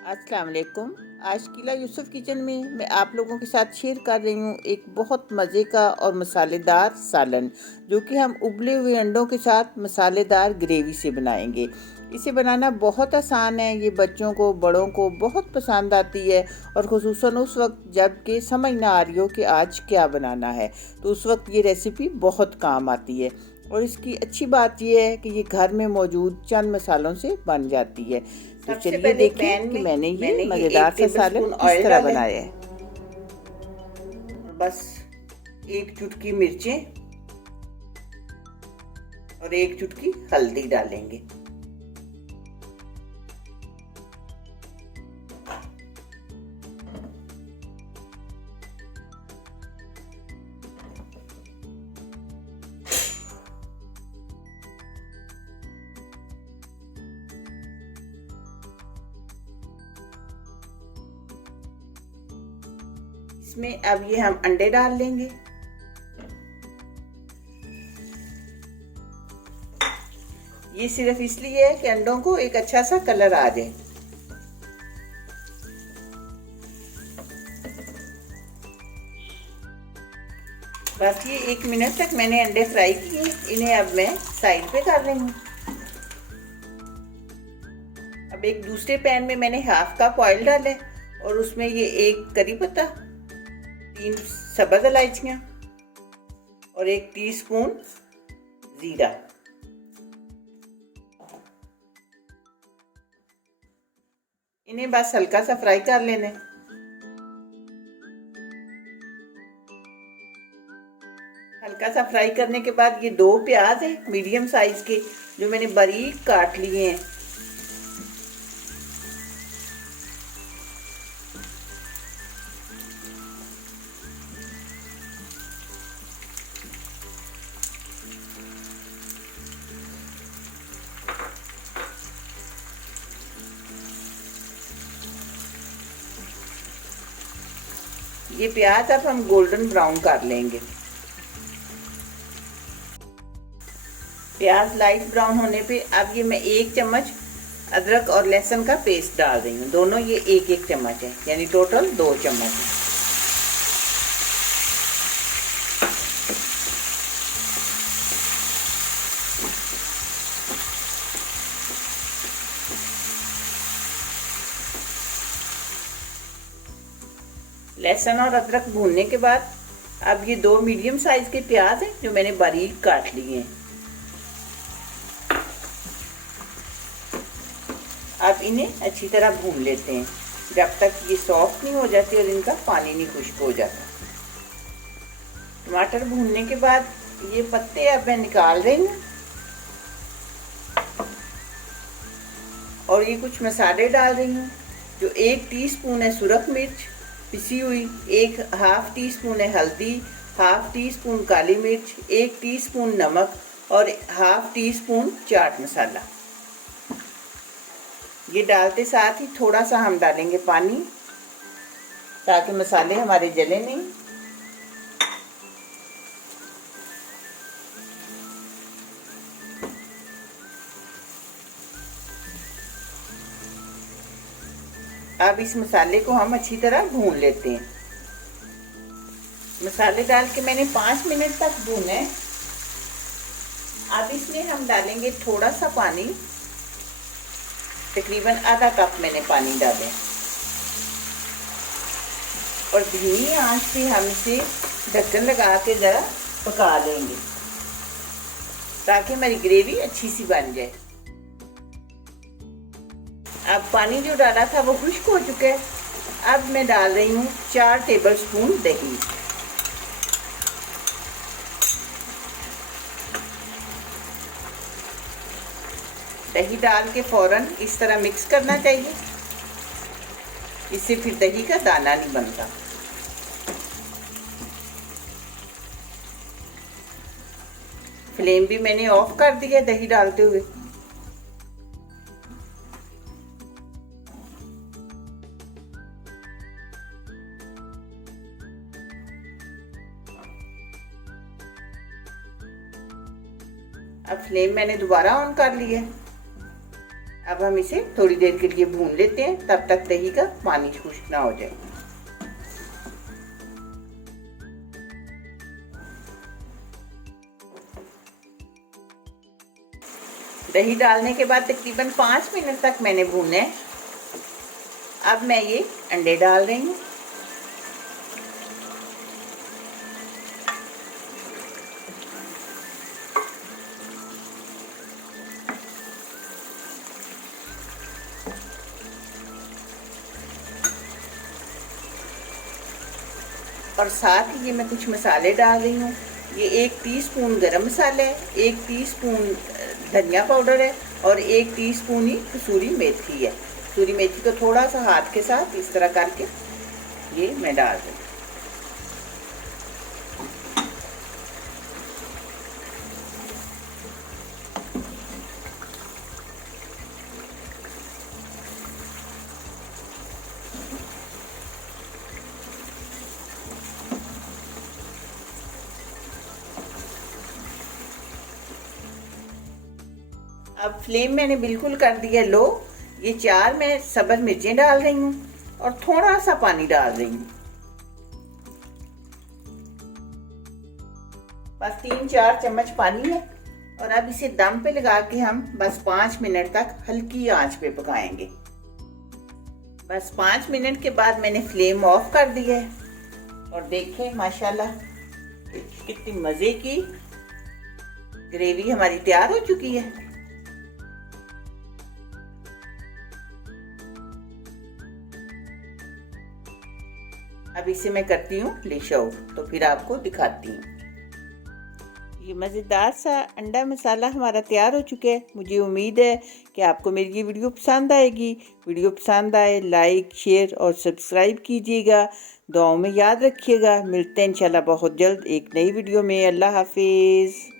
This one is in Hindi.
अस्सलाम वालेकुम। आज किला यूसुफ किचन में मैं आप लोगों के साथ शेयर कर रही हूँ एक बहुत मज़े का और मसालेदार सालन, जो कि हम उबले हुए अंडों के साथ मसालेदार ग्रेवी से बनाएंगे। इसे बनाना बहुत आसान है, ये बच्चों को बड़ों को बहुत पसंद आती है, और ख़ुसूसन उस वक्त जब कि समझ ना आ रही हो कि आज क्या बनाना है, तो उस वक्त ये रेसिपी बहुत काम आती है। और इसकी अच्छी बात यह है कि ये घर में मौजूद चंद मसालों से बन जाती है। तो सबसे चलिए पहले देखें पैन कि में मैंने ये ये मज़ेदार एक सा टेबल सालन स्पून किस ऑयल तरह डाला है। बनाया है। बस एक चुटकी मिर्चें और एक चुटकी हल्दी डालेंगे। इसमें अब ये हम अंडे डाल लेंगे। ये सिर्फ इसलिए है कि अंडों को एक अच्छा सा कलर आ जाए। बस ये 1 मिनट तक मैंने अंडे फ्राई किए, इन्हें अब मैं साइड पे कर रही हूँ। अब एक दूसरे पैन में मैंने हाफ कप ऑयल डाला और उसमें ये एक करी पत्ता, 3 सब्ज़ इलायचियाँ और 1 टीस्पून जीरा। इन्हें बस हल्का सा फ्राई कर लेना है। हल्का सा फ्राई करने के बाद ये 2 प्याज है मीडियम साइज के, जो मैंने बारीक काट लिए हैं। ये प्याज अब हम गोल्डन ब्राउन कर लेंगे। प्याज लाइट ब्राउन होने पे अब ये मैं 1 चम्मच अदरक और लहसुन का पेस्ट डाल रही हूँ। दोनों ये 1-1 चम्मच है, यानी टोटल 2 चम्मच है। लहसुन और अदरक भूनने के बाद अब ये 2 मीडियम साइज के प्याज हैं, जो मैंने बारीक काट लिए हैं। अब इन्हें अच्छी तरह भून लेते हैं जब तक ये सॉफ्ट नहीं हो जाती और इनका पानी नहीं खुश्क हो जाता। टमाटर भूनने के बाद ये पत्ते अब मैं निकाल रही हूँ और ये कुछ मसाले डाल रही हूँ। जो 1 टीस्पून है सुरख मिर्च पिसी हुई, 1/2 टीस्पून है हल्दी, 1/2 टीस्पून काली मिर्च, 1 टीस्पून नमक और 1/2 टीस्पून चाट मसाला। ये डालते साथ ही थोड़ा सा हम डालेंगे पानी, ताकि मसाले हमारे जले नहीं। अब इस मसाले को हम अच्छी तरह भून लेते हैं। मसाले डाल के मैंने 5 मिनट तक भूने। अब इसमें हम डालेंगे थोड़ा सा पानी, तकरीबन आधा कप मैंने पानी डाले, और धीमी आंच पे हम इसे ढक्कन लगा के ज़रा पका लेंगे, ताकि हमारी ग्रेवी अच्छी सी बन जाए। अब पानी जो डाला था वो खुश्क हो चुका है। अब मैं डाल रही हूँ 4 टेबलस्पून दही। दही डाल के फ़ौरन इस तरह मिक्स करना चाहिए, इससे फिर दही का दाना नहीं बनता। फ्लेम भी मैंने ऑफ कर दिया दही डालते हुए। अब फ्लेम मैंने दोबारा ऑन कर लिया। अब हम इसे थोड़ी देर के लिए भून लेते हैं, तब तक दही का पानी खुश्क ना हो जाए। दही डालने के बाद तकरीबन 5 मिनट तक मैंने भूना है। अब मैं ये अंडे डाल रही हूँ। और साथ ही ये मैं कुछ मसाले डाल रही हूँ। ये 1 टीस्पून गरम मसाला है, 1 टीस्पून धनिया पाउडर है और 1 टीस्पून ही कसूरी मेथी है। कसूरी मेथी को थोड़ा सा हाथ के साथ इस तरह करके ये मैं डाल दूँ। अब फ्लेम मैंने बिल्कुल कर दिया लो। ये 4 मैं सब्ज़ मिर्चें डाल रही हूँ और थोड़ा सा पानी डाल रही हूँ। बस 3-4 चम्मच पानी है। और अब इसे दम पे लगा के हम बस 5 मिनट तक हल्की आंच पे पकाएंगे। बस 5 मिनट के बाद मैंने फ्लेम ऑफ कर दिया है और देखें माशाल्लाह कितनी मज़े की ग्रेवी हमारी तैयार हो चुकी है। अब इसे मैं करती हूँ डिश आउट, तो फिर आपको दिखाती हूँ। ये मज़ेदार सा अंडा मसाला हमारा तैयार हो चुका है। मुझे उम्मीद है कि आपको मेरी ये वीडियो पसंद आएगी। वीडियो पसंद आए लाइक शेयर और सब्सक्राइब कीजिएगा। दुआओं में याद रखिएगा। मिलते हैं इंशाल्लाह बहुत जल्द एक नई वीडियो में। अल्लाह हाफिज़।